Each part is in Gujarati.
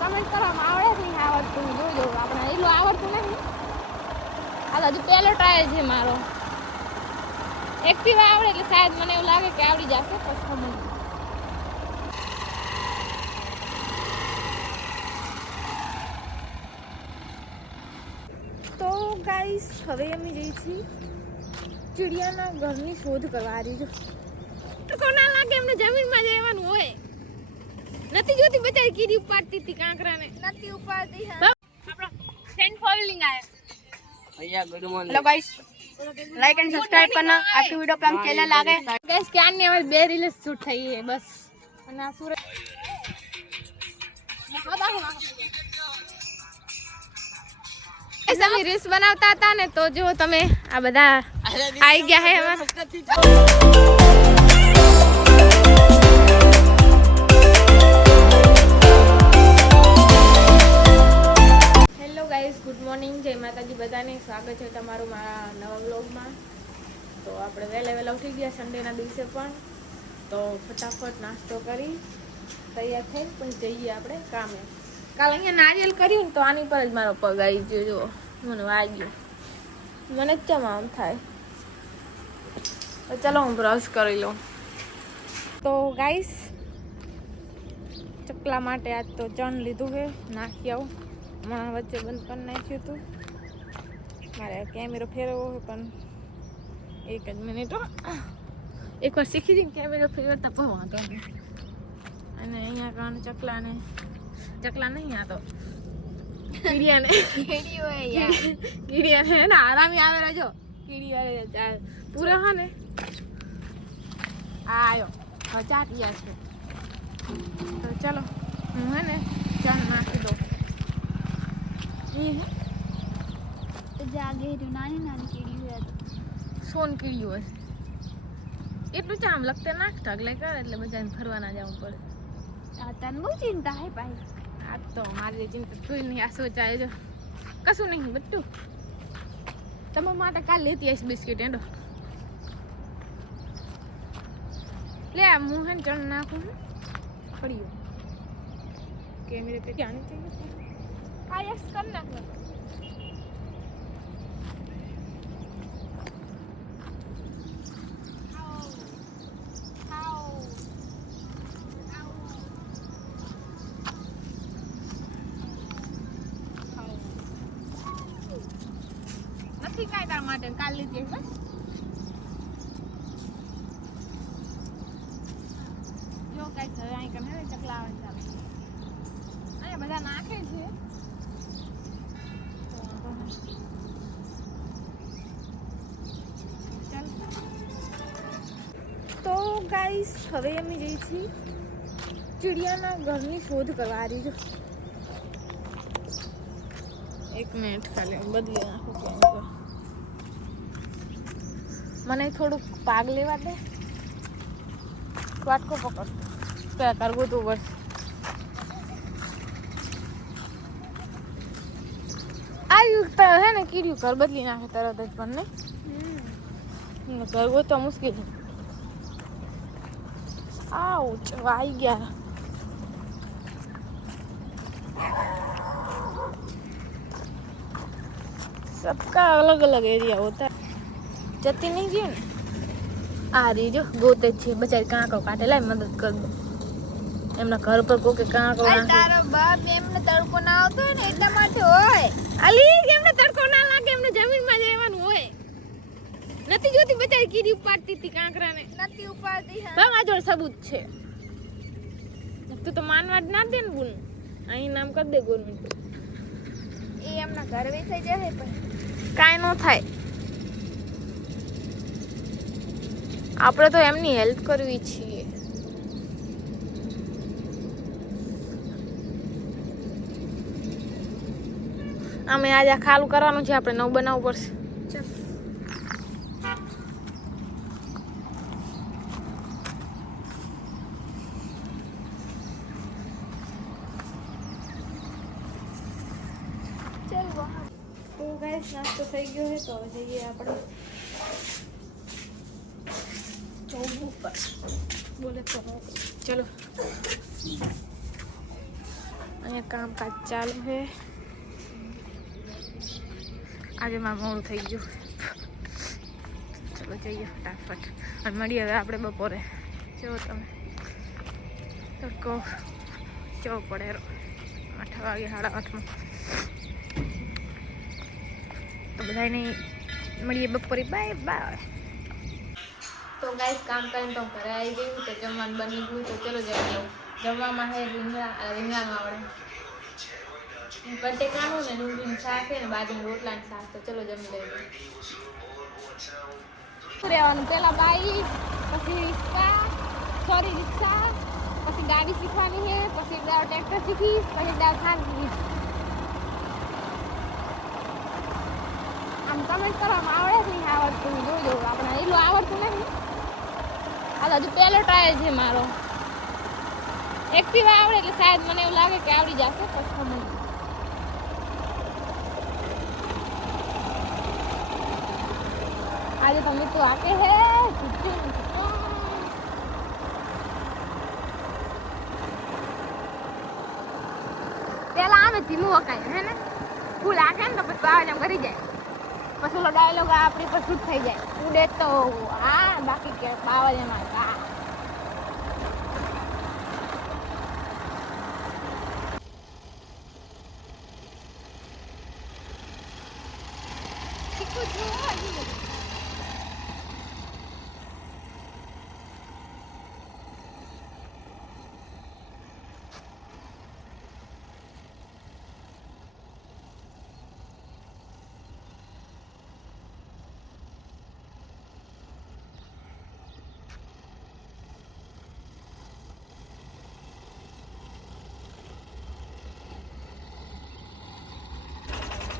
કમેન્ટ કરવામાં આવડે નહીં આવડતું જોજો આપણે. એટલું આવડતું નથી. આ તો હજુ પહેલો ટ્રાય છે મારો. એક્ટિવા આવડે એટલે શાયદ મને એવું લાગે કે આવડી જશે પછી ખબર તો ગાઈસ હવે અમે જઈ છીએ ચિડિયાના ઘરની શોધ કરવા. રહી જો કોના લાગે? નથી જોતી બચારી કીડી ઉપાડતી હતી કાંકરાને નથી ઉપાડતી હા આપણા ફ્રેન્ડ ફોલોઈંગ આયા भैया good morning hello guys like and subscribe करना आपकी वीडियो पे हम चैनल आ गए ગાઈસ ક્યારની અમારી બે રીલ્સ શૂટ થઈ છે બસ અને આ સુરત Guys, અમે રીલ્સ બનાવતા હતા ને તો જો તમે આ બધા આવી ગયા હે અમારા મોર્નિંગ, જય માતાજી, બધાને સ્વાગત છે તમારું મારા નવા બ્લોગમાં તો આપણે વહેલા વહેલા ઉઠી ગયા, સન્ડેના દિવસે પણ. તો ફટાફટ નાસ્તો કરી, તૈયાર થઈ, પણ જઈએ આપણે કામે. કાલ અહીંયા નારિયેલ કર્યું ને તો આની પર જ મારો પગ આવી ગયો જો મને વાગ્યું. મને જ ચમ આમ થાય. તો ચલો હું બ્રશ કરી લઉં. તો ગાઈસ, ચકલા માટે આજ તો ચણ લીધું છે, નાખી આવું. હમણાં વચ્ચે બંધ કરી નાખ્યું હતું મારે કેમેરો ફેરવવો હોય પણ એક જ મિનિટ એક એકવાર શીખી જઈને કેમેરો ફેરવતા બહુ વાંધો અને અહીંયા કાન ચકલાને ચકલા નહીં આ તો. કીડિયાને કીડિયાને હે ને આરામી આવે રહેજો કીડી આવે ચા પૂરા હા ને. આ આવ્યો હવે પીયા છે તો ચલો હું હે ને ચણ નાખી દઉં. જાગે નાની નાની કીડી સોન કીડીઓ હશે એટલું ચામ લગતે નાખતા એટલે કરે એટલે બધાને ફરવાના જવું પડે આ તને બહુ ચિંતા હે ભાઈ આ તો મારી ચિંતા થોડી નહીં આ સોચાય જો કશું નહીં બટ્ટું તમે માટે કાલ લેતી આવીશ બિસ્કિટ એડો લે હું હે ચણ નાખું પડ્યું કેમેરે પે ધ્યાન થઈ આયસ કરી નાખો. નથી કાંઈ તારા માટે કાલ લીધી બસ ગાઈસ હવે અમે જઈ છીએ ચિડિયાના ઘરની શોધ કરવા આ રહી જો. એક મિનિટ ખાલી હું બદલી નાખું કેમ તો. મને થોડુંક પાગ લેવા દે. વાટકો પકડ. પેલા કરવું તું બસ આવ્યું તો હે ને કીધું ઘર બદલી નાખે તરત જ પણ ને? કરવું તો મુશ્કેલ. આઉચ વાઈ ગયા सबका अलग अलग एरिया होता है જતી નહીં ગયું ને આ રહી જો ગોતે જ છે બચારી કાંકરો કાઢે લાય મદદ કર દો એમના ઘર પર કોકે કાંકરો નાખે તારો બાપ એમને તડકો ના આવતો હોય ને એટલા માટે હોય અલી એમને તડકો ના લાગે એમને જમીનમાં જવાનું હોય નથી જોતી બચારી કીડી ઉપાડતી હતી કાંકરાને. નથી ઉપાડતી હા. મારા જોડે સબૂત છે. તું તો માનવા જ ના દે ને બુન. અહીં નામ કરી દે ગવર્મેન્ટ એ એમના ઘર વેચાઈ જાય પણ. કાંઈ ન થાય. આપણે તો એમની હેલ્પ કરવી છીએ. અમે આજે ખાલું કરવાનું છે આપણે નવું બનાવવું પડશે ચલ વહાં તો ગાઈસ નાસ્તો થઈ ગયો છે, તો હવે જઈએ આપણે ચોક ઉપર. બોલે તો ચલો. અહીંયા કામકાજ ચાલુ છે. આજે મારું મોડું થઈ ગયું. ચલો જઈએ ફટાફટ. અને મળીએ હવે આપણે બપોરે. જો તમે. તડકો ચો પડે આઠ વાગે, સાડા આઠમાં. તો બધાને મળીએ બપોરે. Bye bye. તો ગાઈસ કામ કરીને તો ઘરે આવી ગયું તો જમવાનું બની ગયું તો ચલો જમી લઉં. જમવામાં છે રીંગણા રીંગણાનું આવડે. બટેકાનું ને ડુંગળીનું શાક છે ને બાજરીનું રોટલાનું શાક તો ચલો જમી લઈએ. રહેવાનું? પેલા બાઈ પછી રિક્ષા સોરી રિક્ષા પછી ગાડી શીખવાની છે પછી દાવ ટ્રેક્ટર શીખીશ પછી દાવ ખાન શીખીશ આમ કમેન્ટ કરવામાં આવડે જ નહીં આવડતું જોઈ દઉં આપણે. એટલું આવડતું નથી આ હજુ પહેલો ટ્રાયલ છે મારો. એક્ટિવા આવડે એટલે શાયદ મને એવું લાગે કે આવડી જશે પછી ખબર આજે તમે તો આપે હે પેલા આમે ધીમું વકાય હે ને? ફૂલ આખે ને તો પછી બાવળ એમ કરી જાય. પછી ઓલો ડાયલોગ આપણી પર શૂટ થઈ જાય. ઉડે તો હા, બાકી કે બાવળ એમાં. હા. શીખું છું હજી.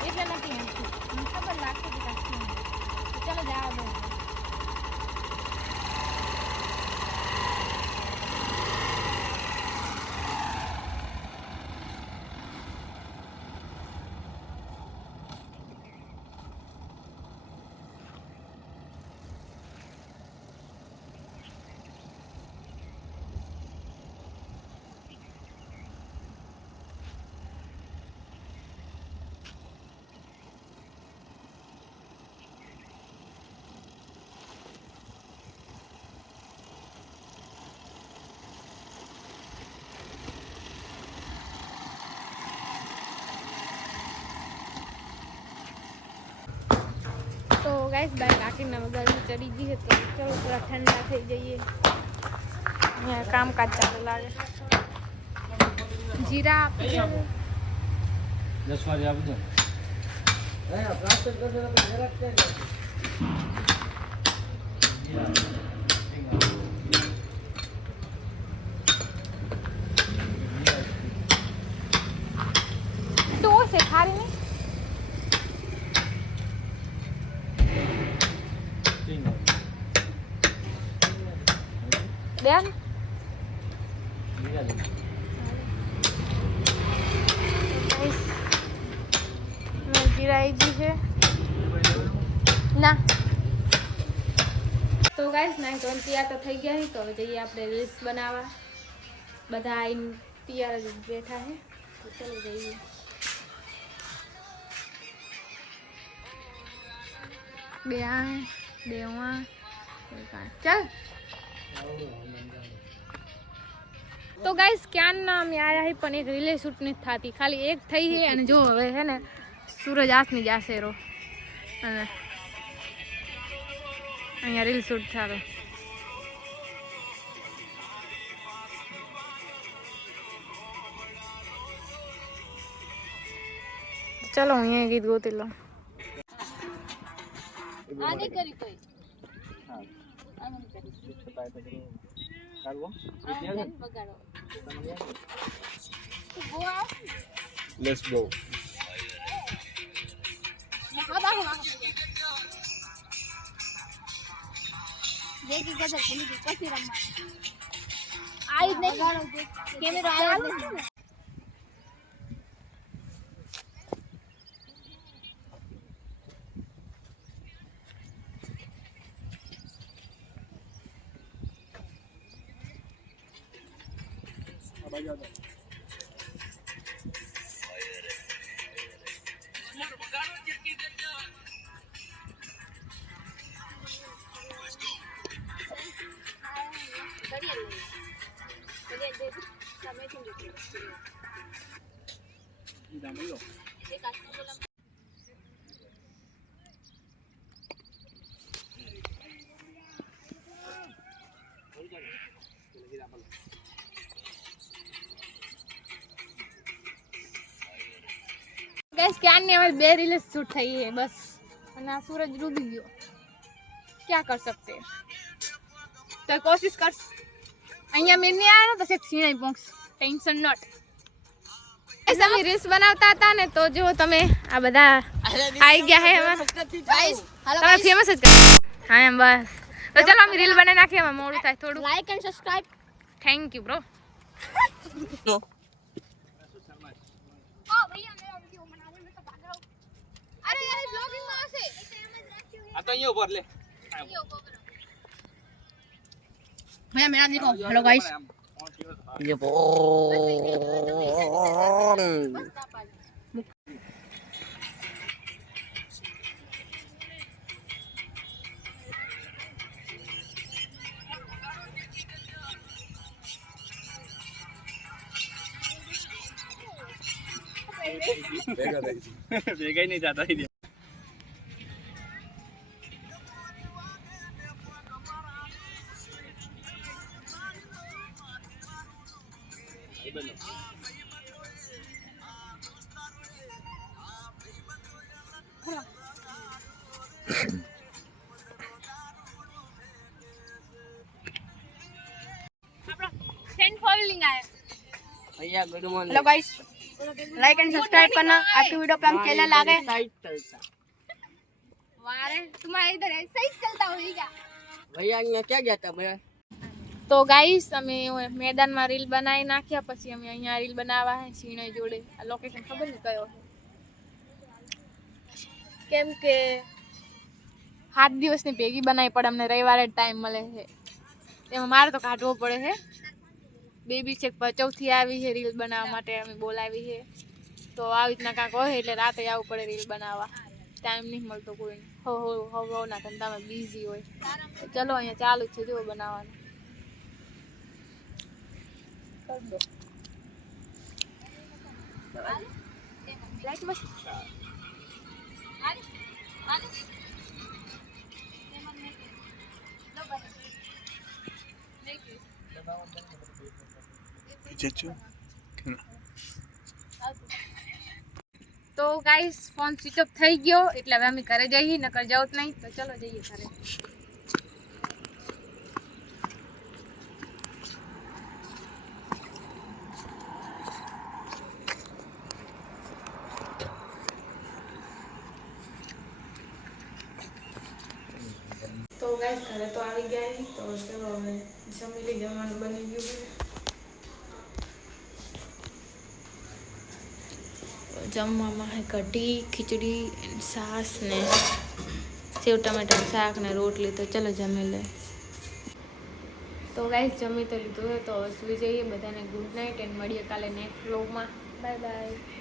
એટલે નથી હસતી. મને ખબર લાગતી હતી કે હસતી નથી. તો ચલો જવા દો તો ગાઈસ બાય કાકીના વગાડી ચડી ગઈ છે તો ચલો થોડા ઠંડા થઈ જઈએ. અહીંયા કામકાજ ચાલુ લાગે. જીરા આપી. દે. દસ વાગે આપી દો તો છે ખારી નહીં બેન ગાઈસ મેં જીરા આવી ગઈ છે ના તો ગાઈસ નાઈ તો તૈયાર તો થઈ ગયા છે, તો હવે જઈએ આપણે રીલ્સ બનાવવા. બધા આઈને તૈયાર જ બેઠા છે, તો ચલો જઈએ. બે આ બે આ એક આ. ચાલ. તો ગાઈસ ક્યાં ના અમે આયા હી, પણ એક રિલે શૂટ નથી થતી. ખાલી એક થઈ છે અને જો હવે છે ને, સૂરજ આથમી જાશે રો અને અહીંયા રીલ શૂટ થારો ચલો હું અહીંયા ગીત ગોતી લઉં આ નહીં કરી કોઈ બગાડો લેટ્સ ગો બધા ભૂલી ગઈ પછી રમવાનું આવી જ નહીં કેમેરો આવ્યો ને Obrigado. गाइस क्या नहीं हमारे बेरिले सूट थी है बस ना सूरज डूब गयो क्या कर सकते तो कोशिश कर अइया मिल नहीं आया ना तो से सीन है बॉक्स टेंशन नॉट ऐसा मैं रिस बनाता था ना तो जो तुम्हें आ बता आ गया है हमारा गाइस हेलो गाइस फ़ेमस हाँ हम बस तो चलो हम रील बनाना के हम मोड़ता है थोड़ा like and subscribe thank you bro આ તો અહીંયા ઉપર લે भैया मेरा देखो हेलो गाइस ભેગા નહીં જતા Hello guys like and subscribe करना। आपकी वीडियो पे हम चैनल आ गए तुम्हारे इधर है सही चलता हो भैया क्या गया था भैया? તો ગાઈસ અમે મેદાનમાં રીલ બનાવી નાખ્યા પછી અમે અહીંયા રીલ બનાવવા હે સીણે જોડે. આ લોકેશન ખબર નહીં કયો છે? કેમ કે? સાત દિવસની ભેગી બનાવી પડે અમને રવિવારે ટાઈમ મળે છે. એમાં મારે તો કાઢવો પડે છે. બેબી છે ભચૌથી આવી છે રીલ બનાવવા માટે અમે બોલાવી છે. તો આવી રીતના કાંક હોય એટલે રાતે આવવું પડે રીલ બનાવવા. ટાઈમ નહીં મળતો કોઈ હો હો હો હો ના ધંધામાં બિઝી હોય. તો ચલો અહીંયા ચાલુ જ છે જુઓ બનાવવાનું કર દો લાઈટ મસ્ત તો ગાઈસ ફોન સ્વિચ ઓફ થઈ ગયો, એટલે હવે અમે ઘરે જઈએ, નકર જાવ જ નહીં, તો ચલો જઈએ ઘરે. ગાઈસ ઘરે તો આવી ગયા. તો ચલો હવે જમી લઈ જમવાનું બની ગયું છે. જમવામાં હે કઢી ખીચડી સાસ ને સેવ ટમેટા શાક ને રોટલી તો ચલો જમી લે તો ગાઈસ જમી તો લીધું હોય તો સુઈ જઈએ બધાને ગુડ નાઇટ એન્ડ મળીએ કાલે નેક્સ્ટ વ્લોગમાં બાય બાય